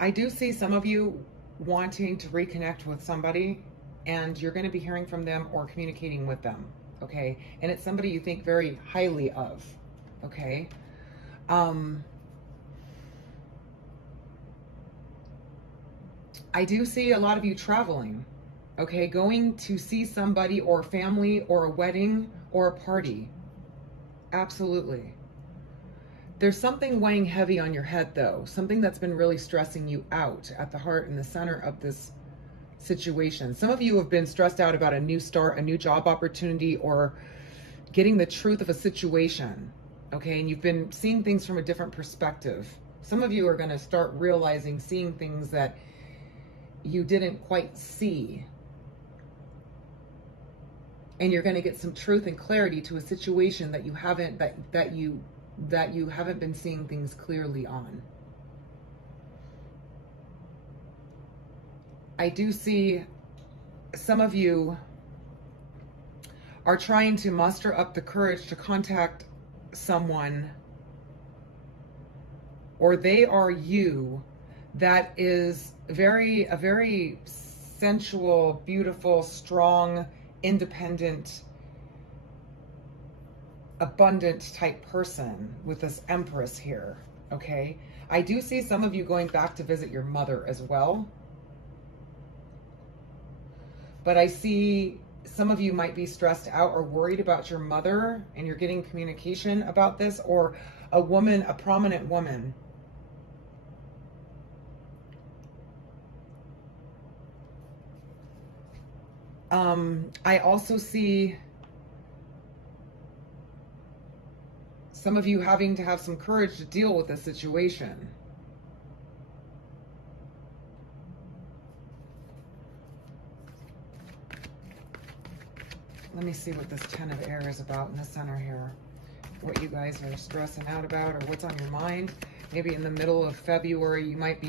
I do see some of you wanting to reconnect with somebody, and you're going to be hearing from them or communicating with them, okay? And it's somebody you think very highly of, okay? I do see a lot of you traveling, okay? Going to see somebody or family or a wedding or a party. Absolutely. There's something weighing heavy on your head, though. Something that's been really stressing you out at the heart and the center of this situation. Some of you have been stressed out about a new start, a new job opportunity, or getting the truth of a situation, okay? And you've been seeing things from a different perspective. Some of you are going to start realizing, seeing things that you didn't quite see. And you're going to get some truth and clarity to a situation that you haven't, that you haven't been seeing things clearly on. I do see some of you are trying to muster up the courage to contact someone, or they are you, that is a very sensual, beautiful, strong, independent, abundant type person with this Empress here, okay? I do see some of you going back to visit your mother as well. But I see some of you might be stressed out or worried about your mother, and you're getting communication about this, or a woman, a prominent woman. I also see some of you having to have some courage to deal with this situation. Let me see what this Ten of Air is about in the center here. What you guys are stressing out about, or what's on your mind. Maybe in the middle of February, you might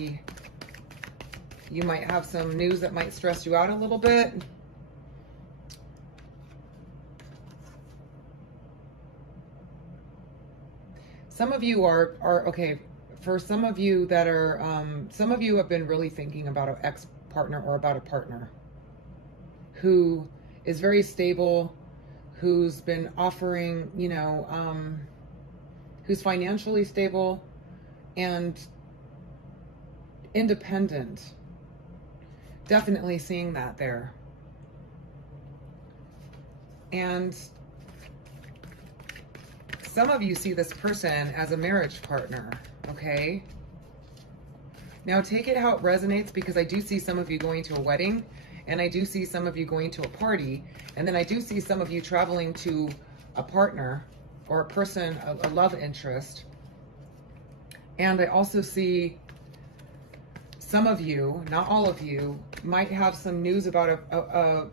have some news that might stress you out a little bit. Some of you are okay. For some of you that are, some of you have been really thinking about an ex-partner or about a partner who is very stable, who's been offering, you know, who's financially stable and independent. Definitely seeing that there. And some of you see this person as a marriage partner, okay? Now take it how it resonates, because I do see some of you going to a wedding, and I do see some of you going to a party, and then I do see some of you traveling to a partner or a person, a love interest. And I also see some of you, not all of you, might have some news about a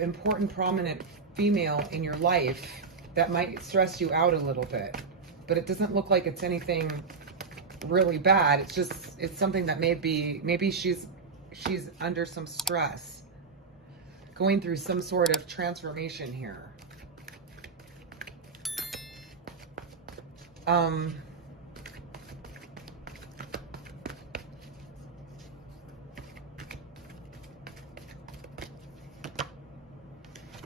important, prominent female in your life that might stress you out a little bit. But it doesn't look like it's anything really bad. It's just, it's something that maybe she's under some stress, going through some sort of transformation here.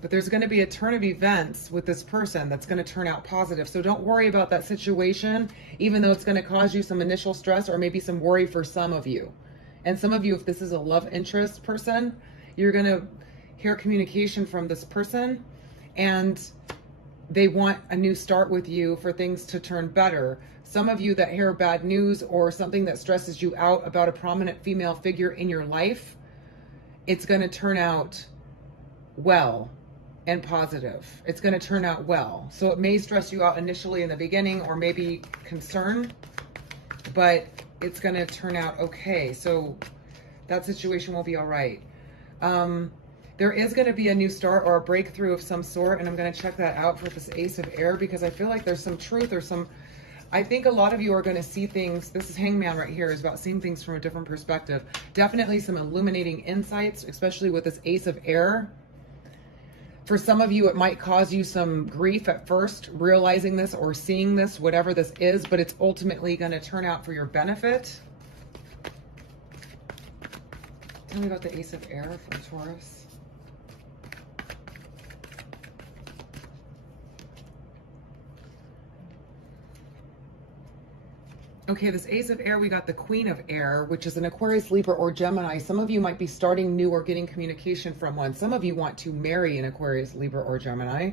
But there's going to be a turn of events with this person that's going to turn out positive. So don't worry about that situation, even though it's going to cause you some initial stress or maybe some worry for some of you. And some of you, if this is a love interest person, you're going to hear communication from this person, and they want a new start with you for things to turn better. Some of you that hear bad news or something that stresses you out about a prominent female figure in your life, it's going to turn out well and positive. It's going to turn out well. So it may stress you out initially in the beginning, or maybe concern, but it's going to turn out okay. So that situation will be all right. There is going to be a new start or a breakthrough of some sort, and I'm going to check that out for this Ace of Air, because I feel like there's some truth or some, I think a lot of you are going to see things. This is Hangman right here, is about seeing things from a different perspective. Definitely some illuminating insights, especially with this Ace of Air. For some of you, it might cause you some grief at first, realizing this or seeing this, whatever this is, but it's ultimately going to turn out for your benefit. tell me about the Ace of Air for Taurus? Okay, this Ace of Air, we got the Queen of Air, which is an Aquarius, Libra, or Gemini. Some of you might be starting new or getting communication from one. Some of you want to marry an Aquarius, Libra, or Gemini,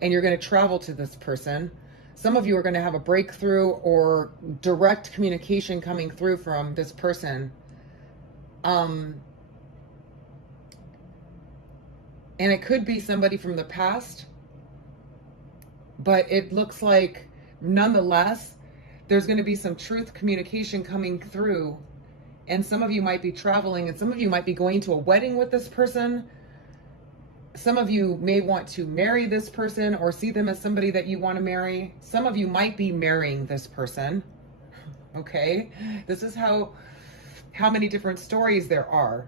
and you're going to travel to this person. Some of you are going to have a breakthrough or direct communication coming through from this person. And it could be somebody from the past, but it looks like nonetheless, there's going to be some truth communication coming through, and some of you might be traveling, and some of you might be going to a wedding with this person. Some of you may want to marry this person or see them as somebody that you want to marry. Some of you might be marrying this person. Okay, this is how many different stories there are.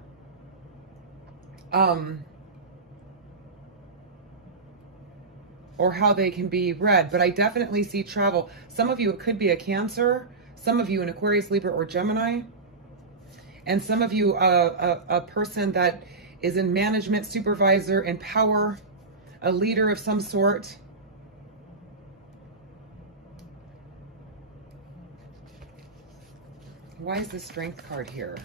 Or how they can be read, but I definitely see travel. Some of you, it could be a Cancer, some of you an Aquarius, Libra, or Gemini, and some of you a person that is in management, supervisor, and power, a leader of some sort. Why is the Strength card here?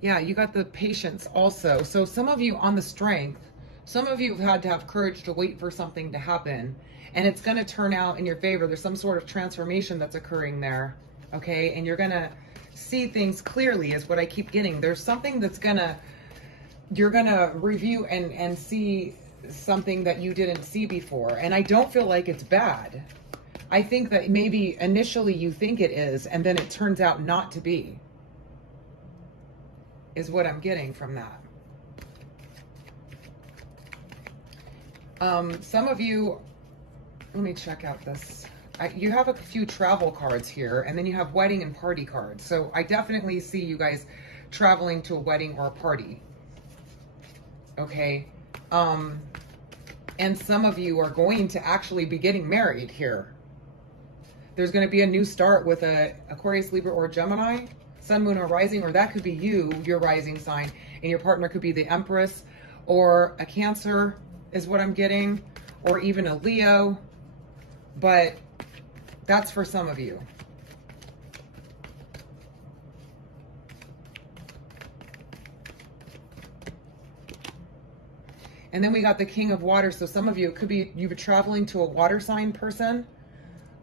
Yeah, you got the Patience also. So some of you on the Strength, some of you have had to have courage to wait for something to happen, and it's going to turn out in your favor. There's some sort of transformation that's occurring there, okay? And you're going to see things clearly is what I keep getting. There's something that's you're going to review and see something that you didn't see before. And I don't feel like it's bad. I think that maybe initially you think it is, and then it turns out not to be, is what I'm getting from that. Some of you, let me check out this. You have a few travel cards here, and then you have wedding and party cards. So I definitely see you guys traveling to a wedding or a party. Okay. And some of you are going to actually be getting married here. There's going to be a new start with a Aquarius, Libra, or Gemini, Sun, Moon, or Rising, or that could be you, your rising sign, and your partner could be the Empress, or a Cancer is what I'm getting, or even a Leo, but that's for some of you. And then we got the King of Water. So some of you, it could be you've been traveling to a water sign person,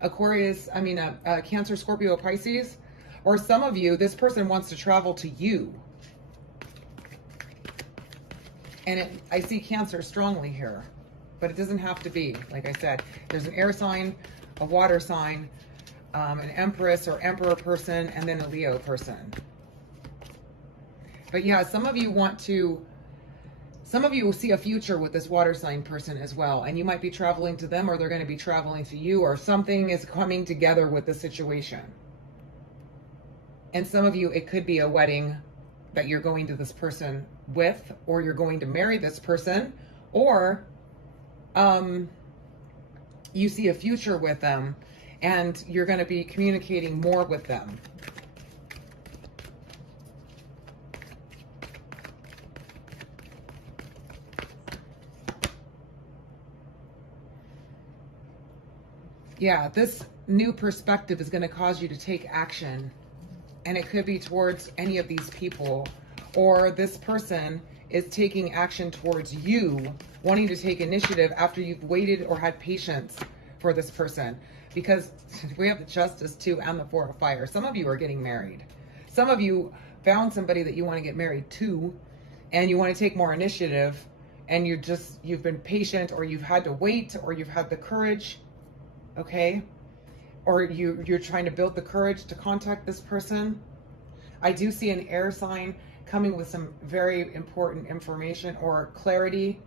Aquarius, a Cancer, Scorpio, Pisces. Or some of you, this person wants to travel to you. And I see Cancer strongly here, but it doesn't have to be. Like I said, there's an air sign, a water sign, an Empress or Emperor person, and then a Leo person. But yeah, some of you will see a future with this water sign person as well. And you might be traveling to them, or they're going to be traveling to you, or something is coming together with the situation. And some of you, it could be a wedding that you're going to this person with, or you're going to marry this person, or you see a future with them and you're going to be communicating more with them. Yeah, this new perspective is going to cause you to take action. And it could be towards any of these people, or this person is taking action towards you, wanting to take initiative after you've waited or had patience for this person. Because we have the Justice too, and the Four of Fire. Some of you are getting married. Some of you found somebody that you want to get married to, and you want to take more initiative, and you've been patient, or you've had to wait, or you've had the courage, okay? Or you're trying to build the courage to contact this person. I do see an air sign coming with some very important information or clarity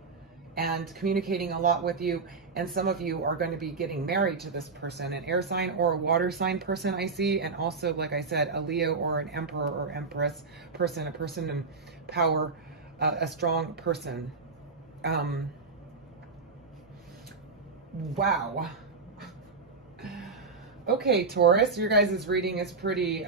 and communicating a lot with you. And some of you are going to be getting married to this person, an air sign or a water sign person I see. And also, like I said, a Leo or an Emperor or Empress person, a person in power, a strong person. Wow. Okay, Taurus, your guys' reading is pretty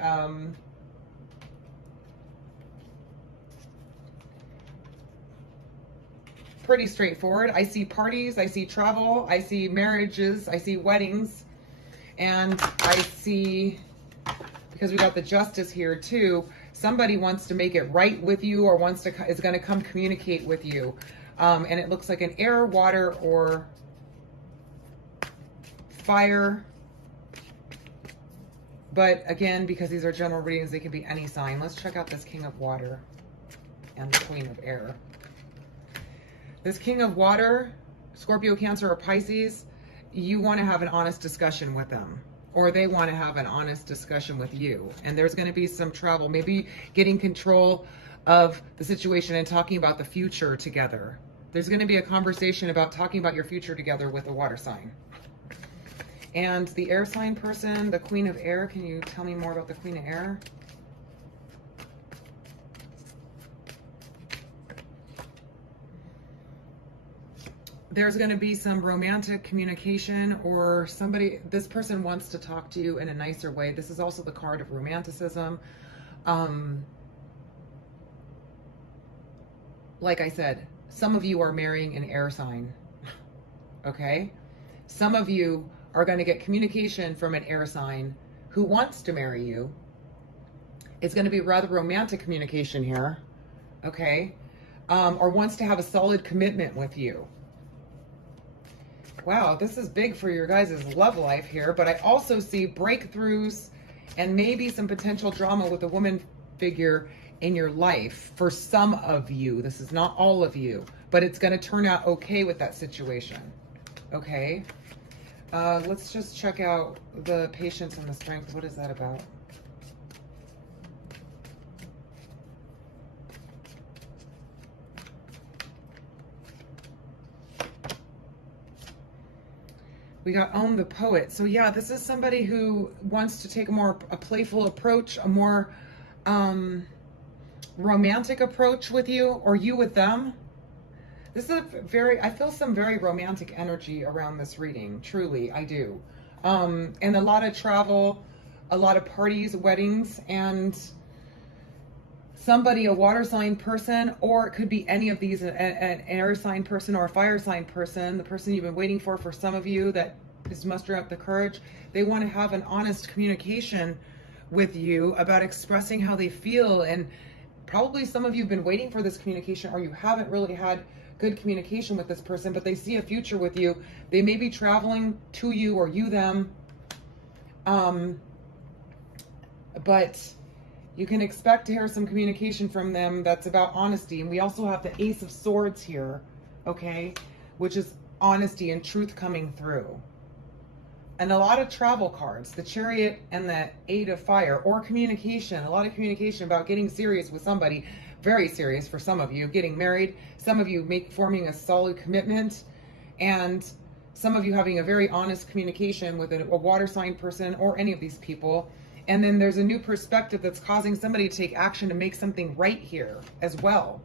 pretty straightforward. I see parties, I see travel, I see marriages, I see weddings, and I see, because we got the Justice here too, somebody wants to make it right with you, or is going to come communicate with you. And it looks like an air, water, or fire. But again, because these are general readings, they could be any sign. Let's check out this King of Water and the Queen of Air. This King of Water, Scorpio, Cancer, or Pisces, you want to have an honest discussion with them, or they want to have an honest discussion with you. And there's going to be some travel, maybe getting control of the situation and talking about the future together. There's going to be a conversation about talking about your future together with a water sign. And the air sign person, the Queen of Air, can you tell me more about the Queen of Air? There's going to be some romantic communication, or this person wants to talk to you in a nicer way. This is also the card of romanticism. Like I said, some of you are marrying an air sign, okay? Some of you are going to get communication from an air sign who wants to marry you. It's going to be rather romantic communication here, okay? Or wants to have a solid commitment with you. Wow, this is big for your guys' love life here, but I also see breakthroughs and maybe some potential drama with a woman figure in your life for some of you. This is not all of you, but it's going to turn out okay with that situation, okay? Let's just check out the patience and the strength. What is that about? We got Own the Poet. So yeah, this is somebody who wants to take a playful approach, a more romantic approach with you, or you with them. This is I feel some very romantic energy around this reading. Truly, I do. And a lot of travel, a lot of parties, weddings, and somebody, a water sign person, or it could be any of these, an air sign person or a fire sign person, the person you've been waiting for some of you that is mustering up the courage. They want to have an honest communication with you about expressing how they feel. And probably some of you have been waiting for this communication, or you haven't really had good communication with this person, but they see a future with you. They may be traveling to you, or you them. But you can expect to hear some communication from them that's about honesty. And we also have the Ace of Swords here, okay, which is honesty and truth coming through. And a lot of travel cards, the Chariot and the Eight of Fire, or communication, a lot of communication about getting serious with somebody, very serious for some of you, getting married, some of you forming a solid commitment, and some of you having a very honest communication with a water sign person or any of these people. And then there's a new perspective that's causing somebody to take action to make something right here as well.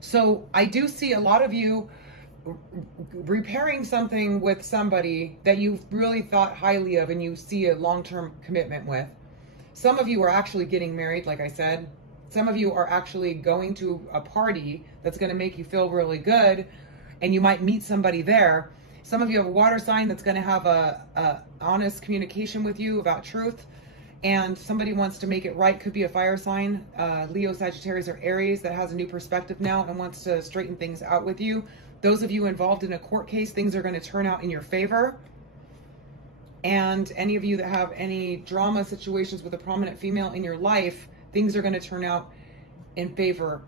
So I do see a lot of you repairing something with somebody that you really thought highly of and you see a long-term commitment with. Some of you are actually getting married, like I said. Some of you are actually going to a party that's going to make you feel really good, and you might meet somebody there. Some of you have a water sign that's going to have a honest communication with you about truth, and somebody wants to make it right. Could be a fire sign, Leo, Sagittarius, or Aries, that has a new perspective now and wants to straighten things out with you. Those of you involved in a court case, things are going to turn out in your favor. And any of you that have any drama situations with a prominent female in your life, things are going to turn out in favor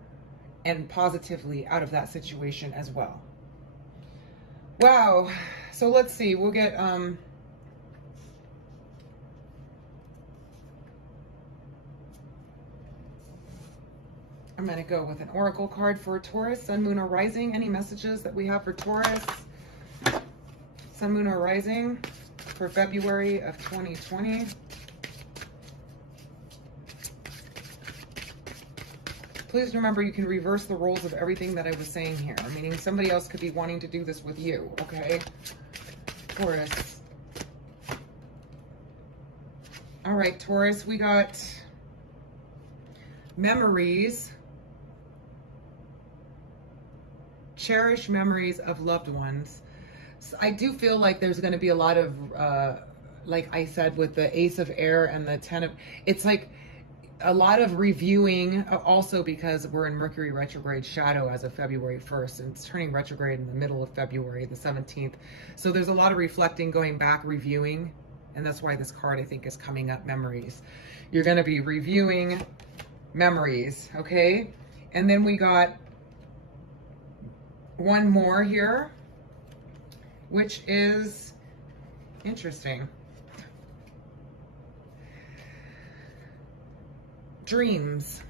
and positively out of that situation as well. Wow. So let's see. We'll get I'm going to go with an oracle card for Taurus, Sun, Moon, or Rising. Any messages that we have for Taurus, Sun, Moon, or Rising for February of 2020? Please remember, you can reverse the roles of everything that I was saying here, meaning somebody else could be wanting to do this with you, okay? Taurus. All right, Taurus, we got memories. Cherish memories of loved ones. So I do feel like there's going to be a lot of, like I said, with the Ace of Air and the Ten of, it's like a lot of reviewing, also because we're in Mercury retrograde shadow as of February 1st, and it's turning retrograde in the middle of February, the 17th. So there's a lot of reflecting, going back, reviewing, and that's why this card, I think, is coming up, memories. You're going to be reviewing memories, okay? And then we got one more here, which is interesting. Dreams.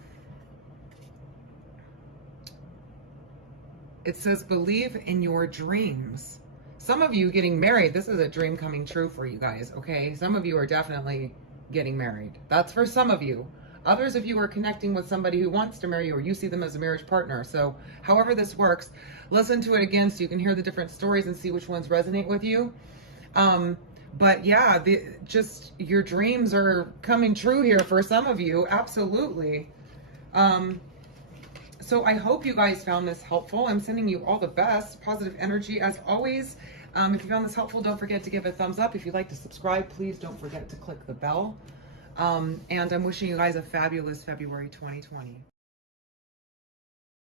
It says, believe in your dreams. Some of you getting married, this is a dream coming true for you guys, okay? Some of you are definitely getting married. That's for some of you. Others of you are connecting with somebody who wants to marry you, or you see them as a marriage partner. So however this works, listen to it again so you can hear the different stories and see which ones resonate with you. But yeah, just your dreams are coming true here for some of you. Absolutely. So I hope you guys found this helpful. I'm sending you all the best, positive energy as always. If you found this helpful, don't forget to give it a thumbs up. If you'd like to subscribe, please don't forget to click the bell. And I'm wishing you guys a fabulous February 2020.